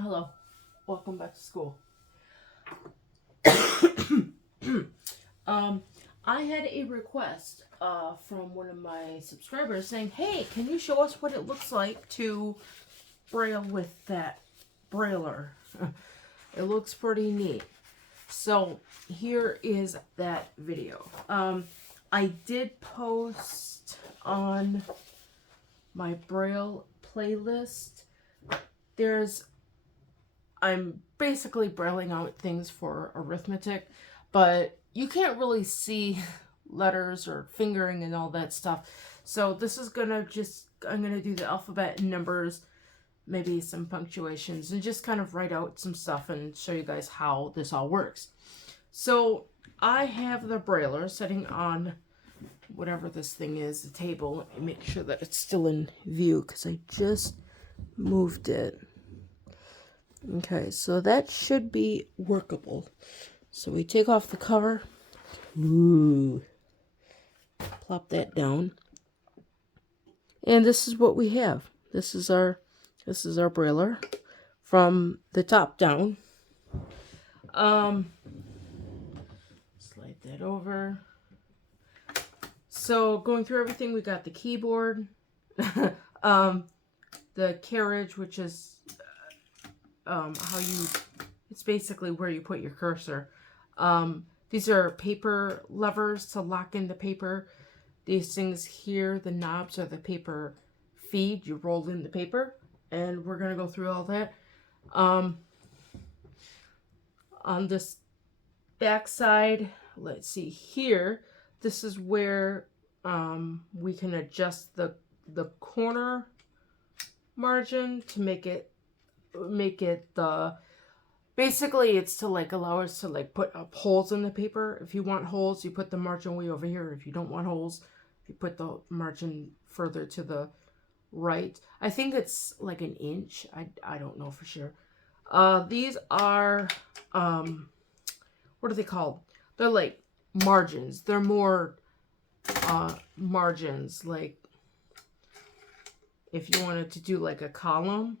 Hello, welcome back to school. I had a request from one of my subscribers saying, hey, can you show us what it looks like to braille with that brailler? It looks pretty neat. So here is that video. I did post on my braille playlist. I'm basically brailing out things for arithmetic, but you can't really see letters or fingering and all that stuff. So this is I'm gonna do the alphabet and numbers, maybe some punctuations, and just kind of write out some stuff and show you guys how this all works. So I have the brailler sitting on whatever this thing is, the table, and make sure that it's still in view because I just moved it. Okay, so that should be workable. So we take off the cover. Ooh. Plop that down. And this is what we have. This is our brailler from the top down. Slide that over. So going through everything, we got the keyboard, the carriage, which is it's basically where you put your cursor. These are paper levers to lock in the paper. These things here, the knobs, are the paper feed. You roll in the paper, and we're going to go through all that. On this back side, let's see here, this is where we can adjust the corner margin to make it basically it's to like allow us to like put up holes in the paper. If you want holes, you put the margin way over here. If you don't want holes, you put the margin further to the right. I think it's like an inch. I don't know for sure. These are what are they called? They're like margins. They're more margins, like if you wanted to do like a column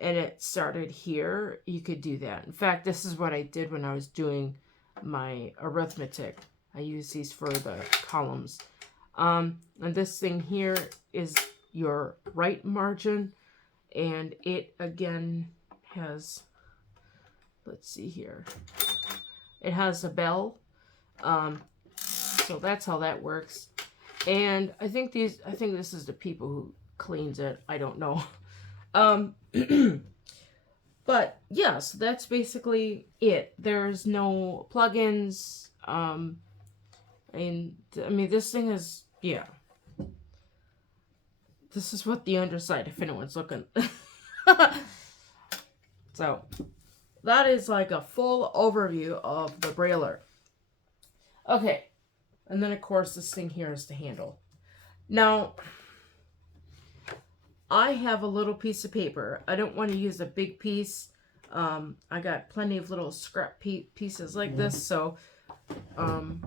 and it started here, you could do that. In fact, this is what I did when I was doing my arithmetic. I use these for the columns. And this thing here is your right margin, and it again has, let's see here, it has a bell. So that's how that works. And I think this is the people who cleans it. I don't know. But yeah, so that's basically it. There's no plugins. And I mean, this thing is, yeah. This is what the underside, if anyone's looking. So that is like a full overview of the brailler. Okay. And then of course this thing here is the handle. Now, I have a little piece of paper. I don't want to use a big piece. I got plenty of little scrap pieces like this, so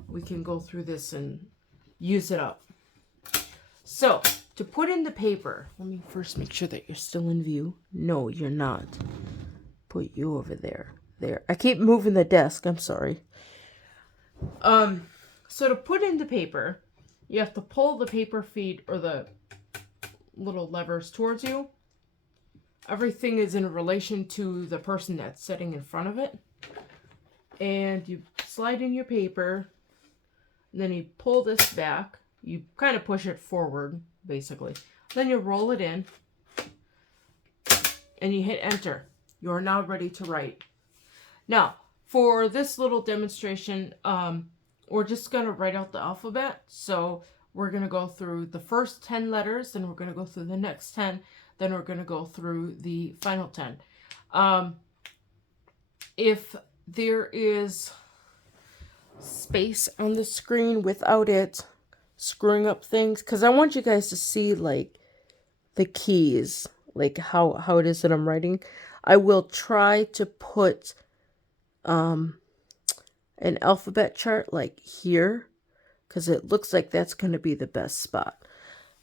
we can go through this and use it up. So, to put in the paper, let me first make sure that you're still in view. No, you're not. Put you over there. There. I keep moving the desk. I'm sorry. So to put in the paper, you have to pull the paper feed or the little levers towards you. Everything is in relation to the person that's sitting in front of it. And you slide in your paper, and then you pull this back. You kind of push it forward, basically. Then you roll it in, and you hit enter. You are now ready to write. Now, for this little demonstration, we're just going to write out the alphabet. So we're going to go through the first 10 letters, then we're going to go through the next 10, then we're going to go through the final 10. If there is space on the screen without it screwing up things, because I want you guys to see like the keys, like how it is that I'm writing, I will try to put an alphabet chart like here, because it looks like that's going to be the best spot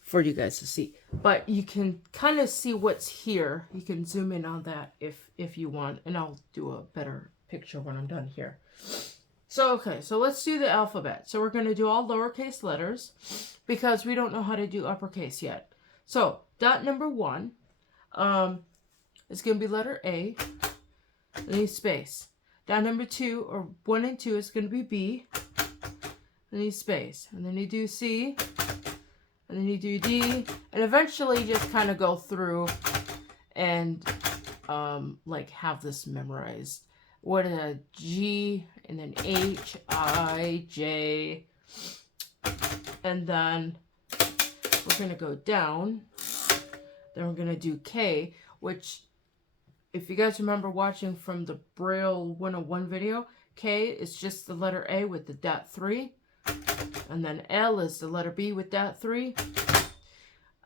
for you guys to see. but you can kind of see what's here. You can zoom in on that if you want, and I'll do a better picture when I'm done here. So, okay, so let's do the alphabet. So we're going to do all lowercase letters because we don't know how to do uppercase yet. So, dot number 1 is going to be letter A, and then space. Dot number 2, or 1 and 2, is going to be B, and then space. And then you do C, and then you do D, and eventually just kind of go through and like have this memorized. What is a G, and then H, I, J, and then we're going to go down. Then we're going to do K, which, if you guys remember watching from the Braille 101 video, K is just the letter A with the dot 3. And then L is the letter B with dot 3.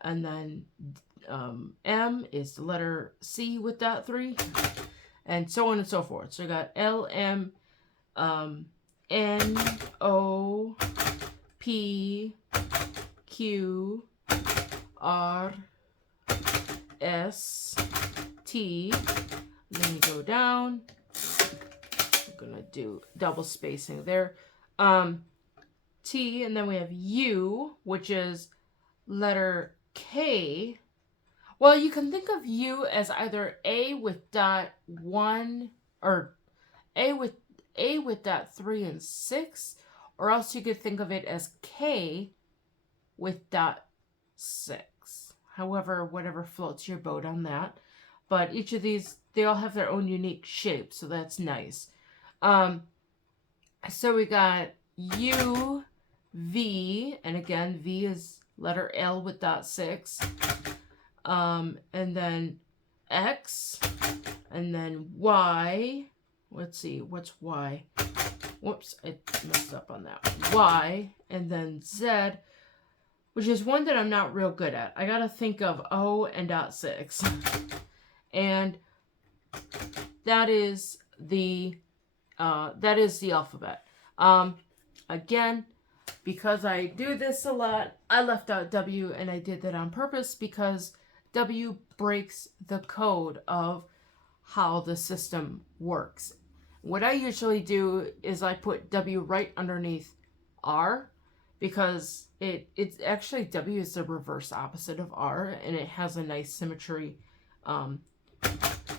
And then M is the letter C with dot 3. And so on and so forth. So you got L, M, N, O, P, Q, R, S, T. And then you go down. I'm gonna do double spacing there. T, and then we have U, which is letter K. Well, you can think of U as either A with dot 1 or A with dot 3 and 6, or else you could think of it as K with dot 6. However, whatever floats your boat on that. But each of these, they all have their own unique shape, so that's nice. So we got U, V, and again, V is letter L with dot 6. And then X, and then Y. Let's see, what's Y? Whoops, I messed up on that. Y, and then Z, which is one that I'm not real good at. I gotta think of O and dot 6. And that is the alphabet. Again, because I do this a lot, I left out W, and I did that on purpose because W breaks the code of how the system works. What I usually do is I put W right underneath R, because it's actually, W is the reverse opposite of R, and it has a nice symmetry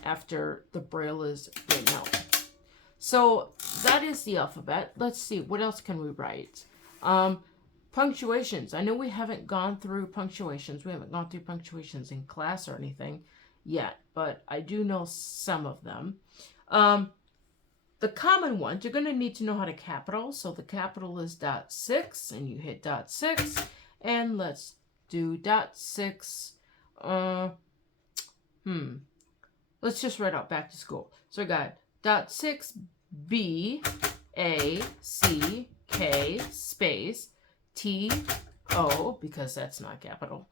after the Braille is written out. So that is the alphabet. Let's see, what else can we write? Punctuations. I know we haven't gone through punctuations. We haven't gone through punctuations in class or anything yet, but I do know some of them. The common ones, you're going to need to know how to capital. So the capital is dot 6, and you hit dot 6, and let's do dot 6. Let's just write out back to school. So I got dot 6, B, A, C, K, space, T, O, because that's not capital.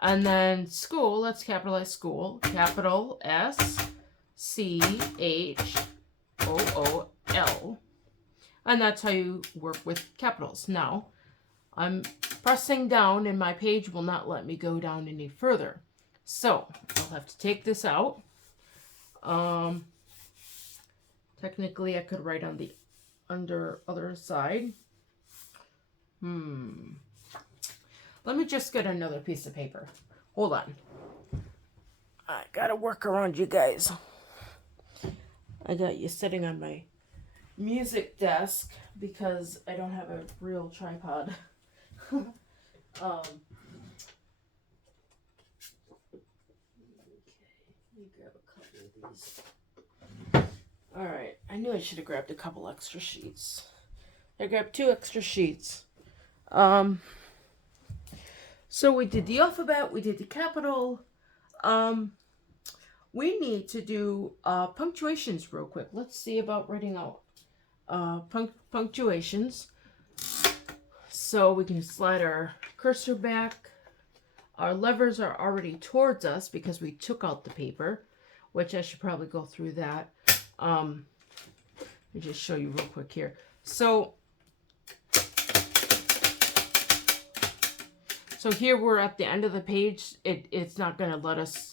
And then school, let's capitalize school. Capital S, C, H, O, L. And that's how you work with capitals. Now, I'm pressing down, and my page will not let me go down any further. So, I'll have to take this out. Technically, I could write on the other side. Let me just get another piece of paper. Hold on. I gotta work around you guys. I got you sitting on my music desk because I don't have a real tripod. Okay, let me grab a couple of these. Alright, I knew I should have grabbed a couple extra sheets. I grabbed 2 extra sheets. So we did the alphabet, we did the capital. We need to do punctuations real quick. Let's see about writing out punctuations. So we can slide our cursor back. Our levers are already towards us because we took out the paper, which I should probably go through that. Let me just show you real quick here. So So here we're at the end of the page. It's not going to let us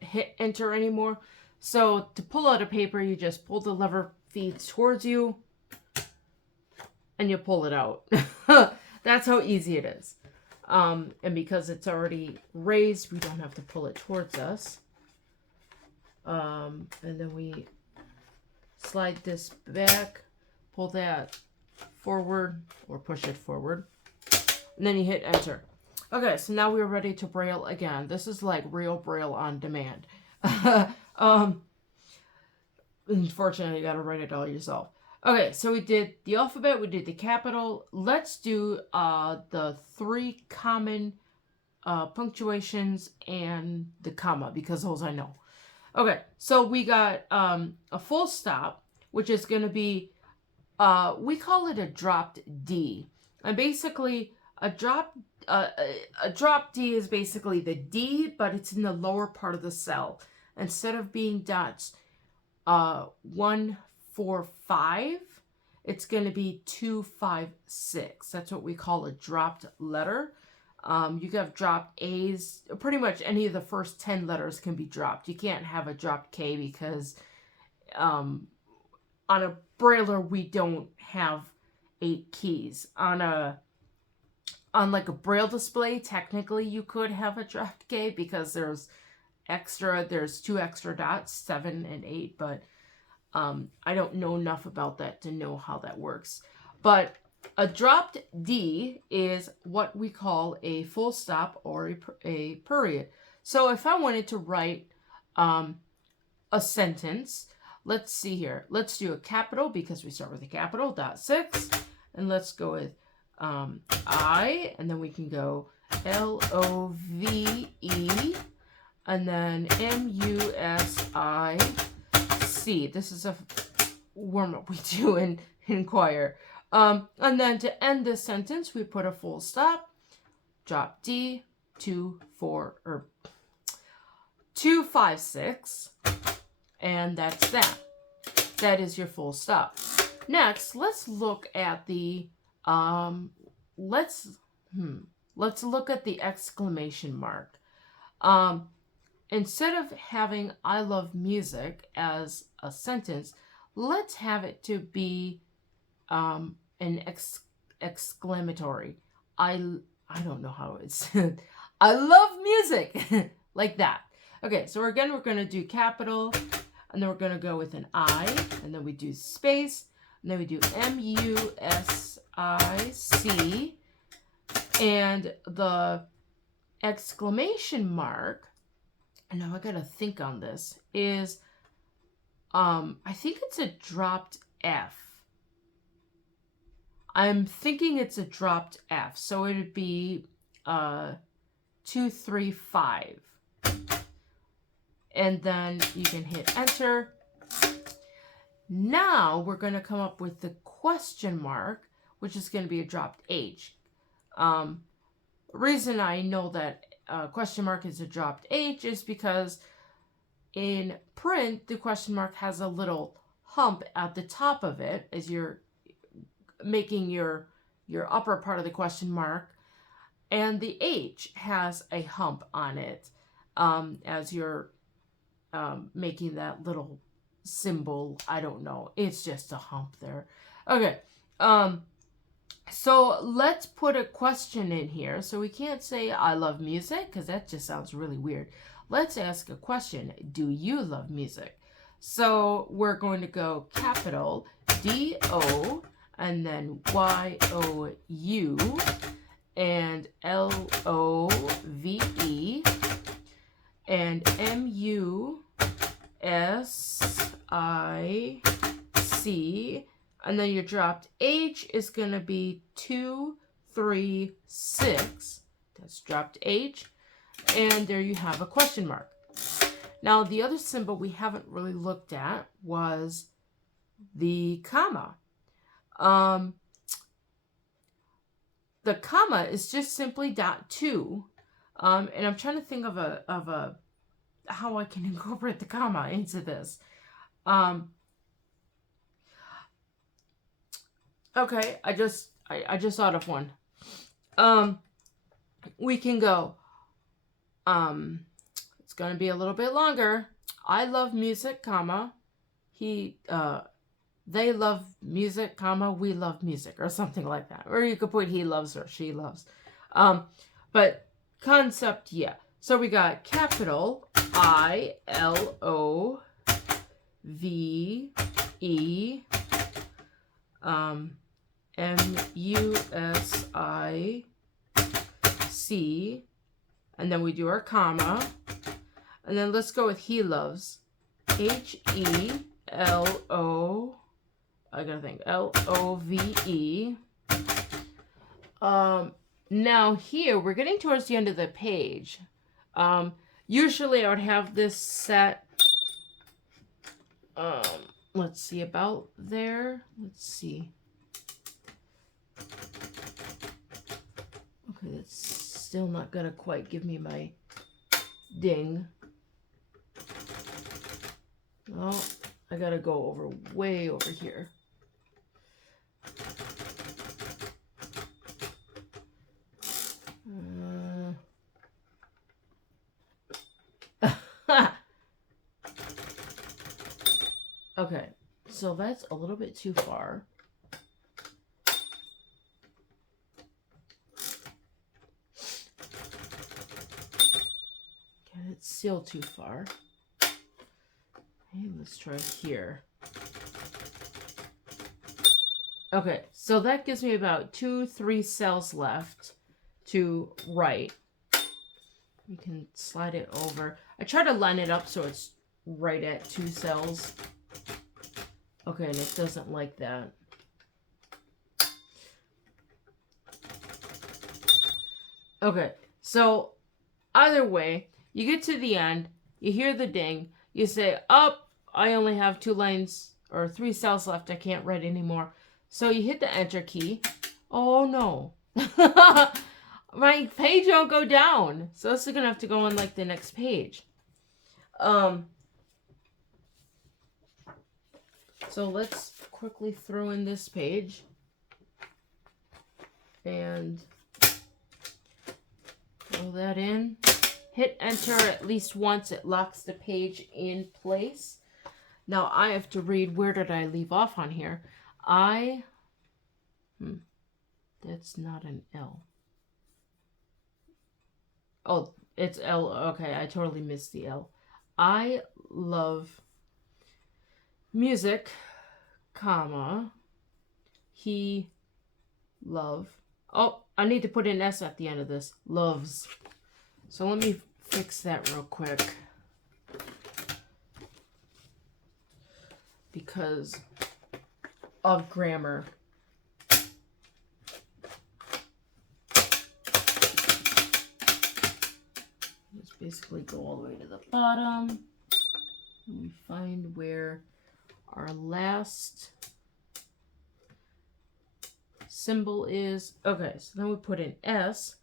hit enter anymore. So to pull out a paper, you just pull the lever feeds towards you and you pull it out. That's how easy it is. And because it's already raised, we don't have to pull it towards us. And then we slide this back, pull that forward or push it forward, and then you hit enter. Okay, so now we're ready to braille again. This is like real braille on demand. Unfortunately, you gotta write it all yourself. Okay, so we did the alphabet, we did the capital. Let's do the 3 common punctuations and the comma, because those I know. Okay, so we got a full stop, which is going to be, we call it a dropped D. And basically, a drop D is basically the D, but it's in the lower part of the cell. Instead of being dots 1, 4, 5, it's going to be 2, 5, 6. That's what we call a dropped letter. You can have dropped A's. Pretty much any of the first 10 letters can be dropped. You can't have a dropped K because on a brailler we don't have 8 keys. On like a braille display, technically you could have a dropped K because there's 2 extra dots, 7 and 8, but I don't know enough about that to know how that works. But a dropped D is what we call a full stop or a period. So if I wanted to write a sentence, let's see here. Let's do a capital because we start with a capital, .6. And let's go with I, and then we can go LOVE, and then MUSIC. This is a warm-up we do in choir. And then to end this sentence, we put a full stop, drop D, 2, 4, 2, 5, 6, and that's that. That is your full stop. Next, let's look at the let's look at the exclamation mark. Instead of having "I love music" as a sentence, let's have it to be an exclamatory. I don't know how it's I love music like that. Okay, so again we're going to do capital, and then we're going to go with an I, and then we do space, and then we do MUSIC, and the exclamation mark, and now I got to think on this, is I think it's a dropped F. I'm thinking it's a dropped F, so it would be 2, 3, 5. And then you can hit enter. Now we're going to come up with the question mark, which is going to be a dropped H. The reason I know that question mark is a dropped H is because in print, the question mark has a little hump at the top of it as you're making your upper part of the question mark, and the H has a hump on it as you're making that little symbol. I don't know, it's just a hump there. Okay, so let's put a question in here. So we can't say I love music because that just sounds really weird. Let's ask a question. Do you love music? So we're going to go capital D-O, and then Y-O-U, and L-O-V-E, and M-U-S-I-C, and then your dropped H is going to be 2, 3, 6. That's dropped H, and there you have a question mark. Now the other symbol we haven't really looked at was the comma. The comma is just simply .2, and I'm trying to think of a how I can incorporate the comma into this. Okay, I just thought of one. we can go, it's going to be a little bit longer. I love music, comma, they love music, comma, we love music, or something like that. Or you could put he loves or she loves. But concept, yeah. So we got capital I-L-O-V-E, M-U-S-I-C, and then we do our comma. And then let's go with he loves. H-E-L-O, I gotta think, L-O-V-E. Now here, we're getting towards the end of the page. Usually I would have this set, let's see, about there. Let's see. Okay, that's still not gonna quite give me my ding. Oh, I gotta go over way over here. Okay, so that's a little bit too far. Okay, it's still too far. Hey, let's try here. Okay, so that gives me about 2-3 cells left to write. We can slide it over. I try to line it up so it's right at 2 cells. Okay, and it doesn't like that. Okay, so either way, you get to the end, you hear the ding, you say, oh, I only have 2 lines or 3 cells left, I can't write anymore. So you hit the enter key. Oh no. My page won't go down. So this is gonna have to go on like the next page. So let's quickly throw in this page and throw that in. Hit enter at least once, it locks the page in place. Now I have to read, where did I leave off on here? That's not an L. Oh, it's L. Okay, I totally missed the L. I love music, comma, he love. Oh, I need to put an S at the end of this. Loves. So let me fix that real quick. Because of grammar. Just basically go all the way to the bottom. And we find where our last symbol is. Okay, so then we put an S.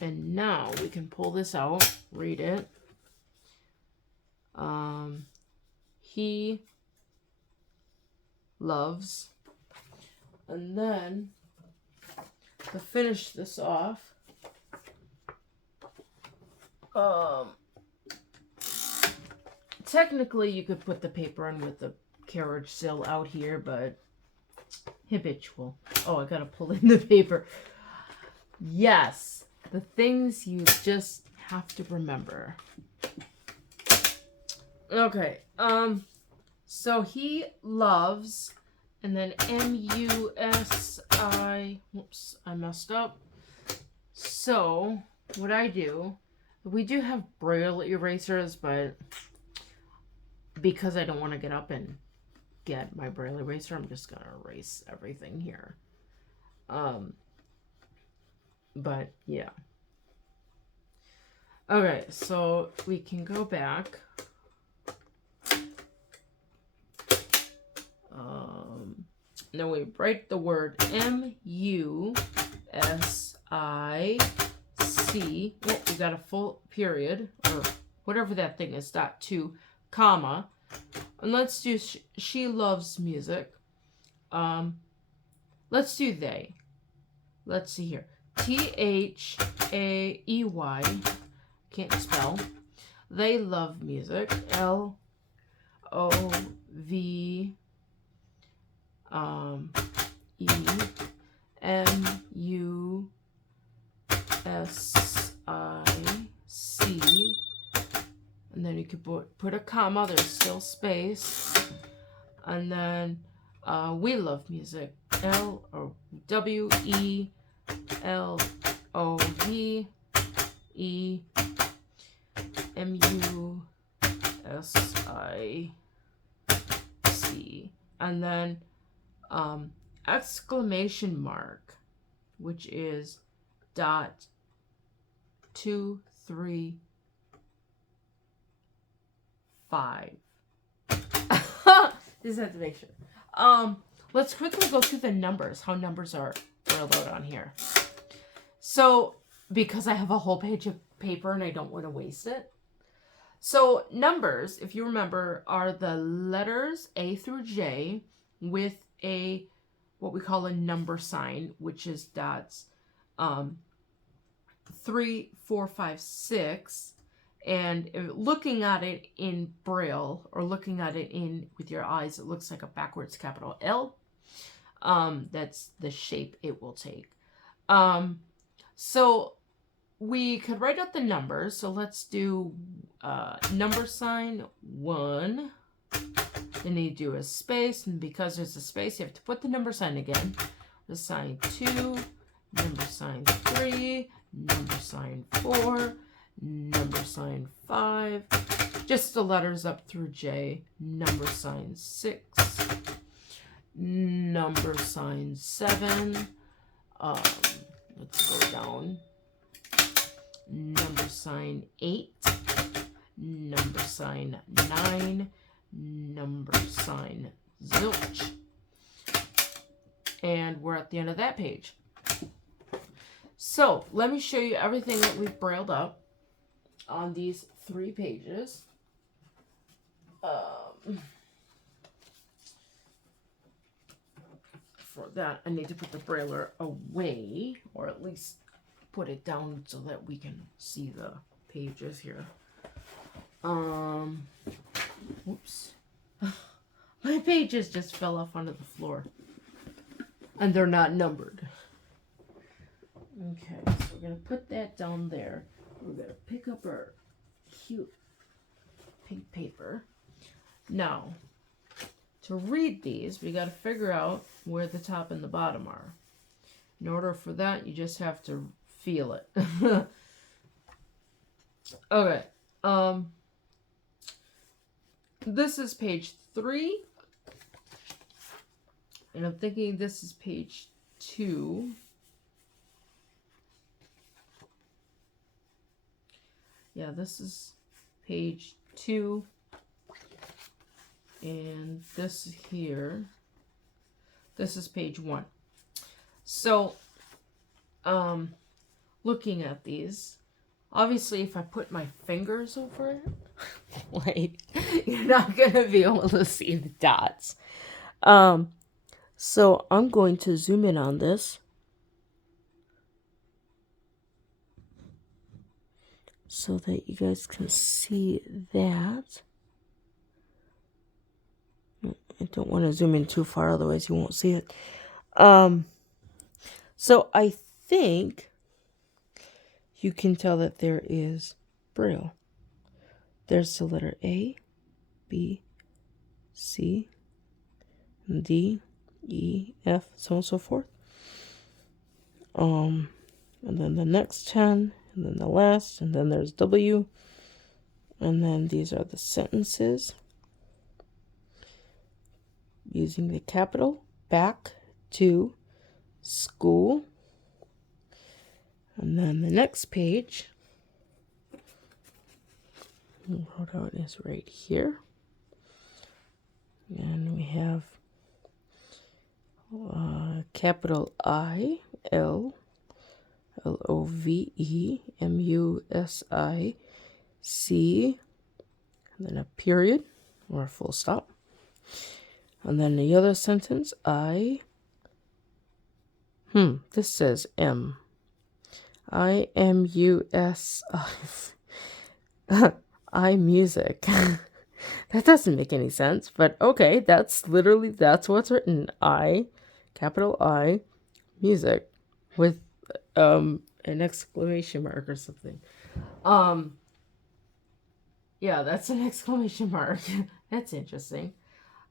And now we can pull this out, read it. He loves. And then to finish this off, technically you could put the paper in with the carriage sill out here, but habitual. Oh, I gotta pull in the paper. Yes, the things you just have to remember. Okay, so he loves, and then M-U-S-I, whoops, I messed up. So, what I do, we do have Braille erasers, but because I don't want to get up and get my Braille eraser, I'm just going to erase everything here. But, yeah. Okay, so we can go back. Then we write the word M-U-S-I-C. Oh, we got a full period, or whatever that thing is, dot 2, comma. And let's do she loves music. Let's do they. Let's see here. T-H-A-E-Y, can't spell. They love music. L-O-V-E-M-U-S-I-C. And then you could put a comma, there's still space. And then we love music. L-O-W-E-M-U-S-I-C. And then exclamation mark, which is dot 2, 3, 5. Just have to make sure. Let's quickly go through the numbers, how numbers are brailled out on here. So, because I have a whole page of paper and I don't want to waste it. So, numbers, if you remember, are the letters A through J with a, what we call a number sign, which is dots 3, 4, 5, 6. And looking at it in Braille, or looking at it with your eyes, it looks like a backwards capital L. That's the shape it will take. So we could write out the numbers. So let's do number sign 1. Then you do a space, and because there's a space, you have to put the number sign again. The sign 2, number sign 3, number sign 4. Number sign 5, just the letters up through J. Number sign 6, number sign 7, let's go down. Number sign 8, number sign 9, number sign zilch. And we're at the end of that page. So let me show you everything that we've brailled up on these 3 pages. For that, I need to put the brailler away, or at least put it down so that we can see the pages here. Whoops. My pages just fell off onto the floor. And they're not numbered. Okay, so we're going to put that down there. We're going to pick up our cute pink paper. Now, to read these, we got to figure out where the top and the bottom are. In order for that, you just have to feel it. Okay. This is page 3. And I'm thinking this is page 2. Yeah, this is page 2. And this here, this is page 1. So, looking at these, obviously if I put my fingers over it, like, you're not going to be able to see the dots. So I'm going to zoom in on this. So that you guys can see that. I don't want to zoom in too far, otherwise you won't see it. So I think you can tell that there is Braille. There's the letter A, B, C, D, E, F, so on and so forth. And then the next 10, and then the last, and then there's W. And then these are the sentences using the capital. Back to school. And then the next page, hold on, is right here. And we have capital I, L, L-O-V-E-M-U-S-I-C, and then a period or a full stop. And then the other sentence, this says M. I-M-U-S I music. That doesn't make any sense, but okay, that's what's written. Capital I, music, with an exclamation mark or something. Yeah, that's an exclamation mark. That's interesting.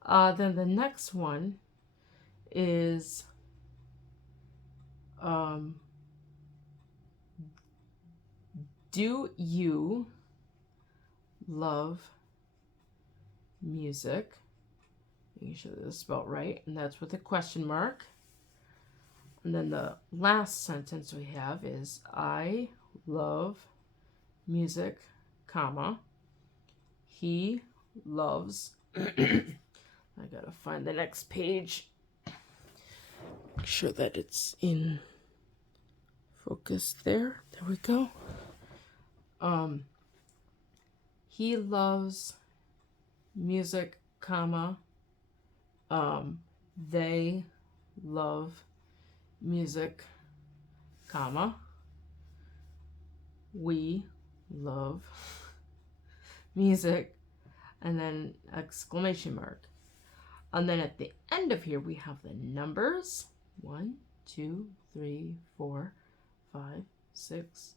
Then the next one is do you love music? Making sure that it's spelled right, and that's with a question mark. And then the last sentence we have is I love music, comma, he loves. I gotta find the next page. Make sure that it's in focus there. There we go. He loves music, comma, they love music, comma, we love music, and then exclamation mark. And then at the end of here, we have the numbers 1, 2, 3, 4, 5, 6,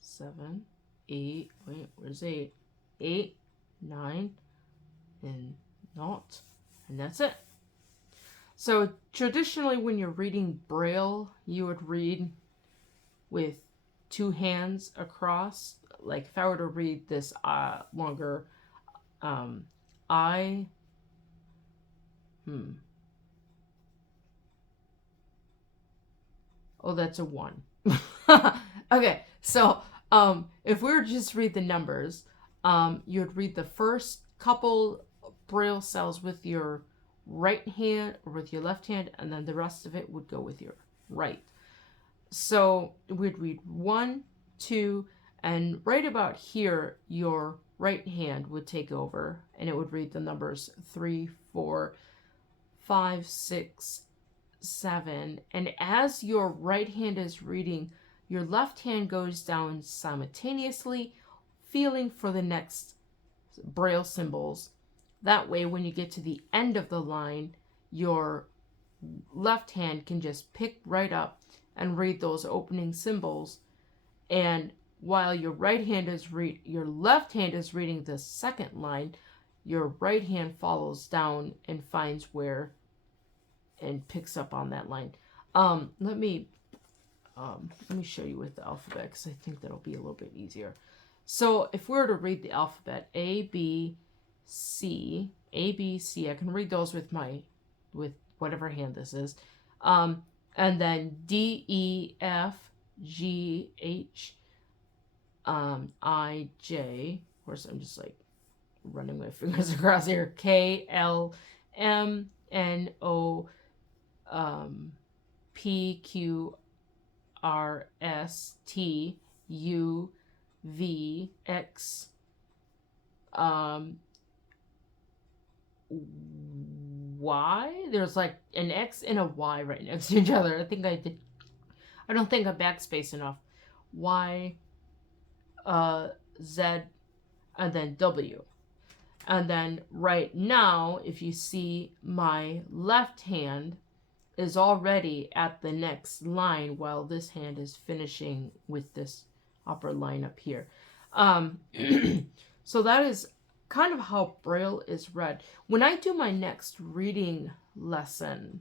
7, 8. Wait, where's 8? 8, 9, and 0. And that's it. So traditionally, when you're reading Braille, you would read with two hands across. Like if I were to read this longer, Oh, that's a 1. Okay, so if we were to just read the numbers, you would read the first couple Braille cells with your right hand or with your left hand, and then the rest of it would go with your right. So we'd read 1, 2, and right about here, your right hand would take over, and it would read the numbers 3, 4, 5, 6, 7. And as your right hand is reading, your left hand goes down simultaneously, feeling for the next Braille symbols. That way, when you get to the end of the line, your left hand can just pick right up and read those opening symbols. And while your left hand is reading the second line, your right hand follows down and finds where and picks up on that line. Let me show you with the alphabet, because I think that'll be a little bit easier. So if we were to read the alphabet, A, B, C, I can read those with whatever hand this is. And then D, E, F, G, H, I, J. Of course, I'm just like running my fingers across here. K, L, M, N, O, P, Q, R, S, T, U, V, X, Y. There's like an X and a Y right next to each other. I don't think I backspace enough. Y, Z, and then W. And then right now, if you see, my left hand is already at the next line while this hand is finishing with this upper line up here. So that is kind of how Braille is read. When I do my next reading lesson,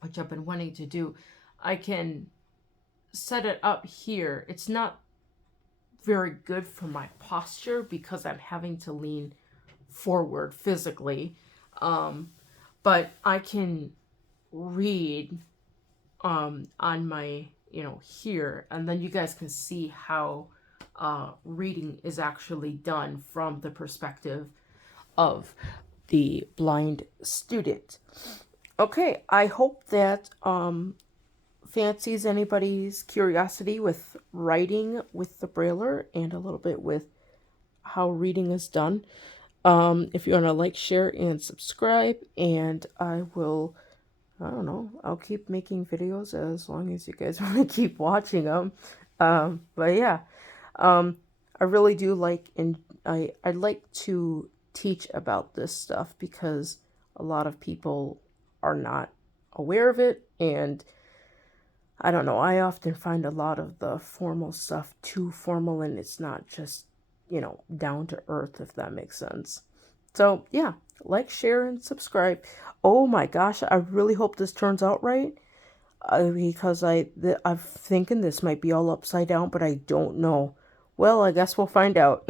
which I've been wanting to do, I can set it up here. It's not very good for my posture because I'm having to lean forward physically. But I can read on my, here, and then you guys can see how reading is actually done from the perspective of the blind student. Okay, I hope that fancies anybody's curiosity with writing with the Brailler and a little bit with how reading is done. If you want to like, share, and subscribe, and I will I don't know. I'll keep making videos as long as you guys want to keep watching them. But yeah, um, I really do like, and I like to teach about this stuff because a lot of people are not aware of it, and I don't know. I often find a lot of the formal stuff too formal, and it's not just, down to earth, if that makes sense. So, yeah, like, share, and subscribe. Oh my gosh, I really hope this turns out right. Because I'm thinking this might be all upside down, but I don't know. Well, I guess we'll find out.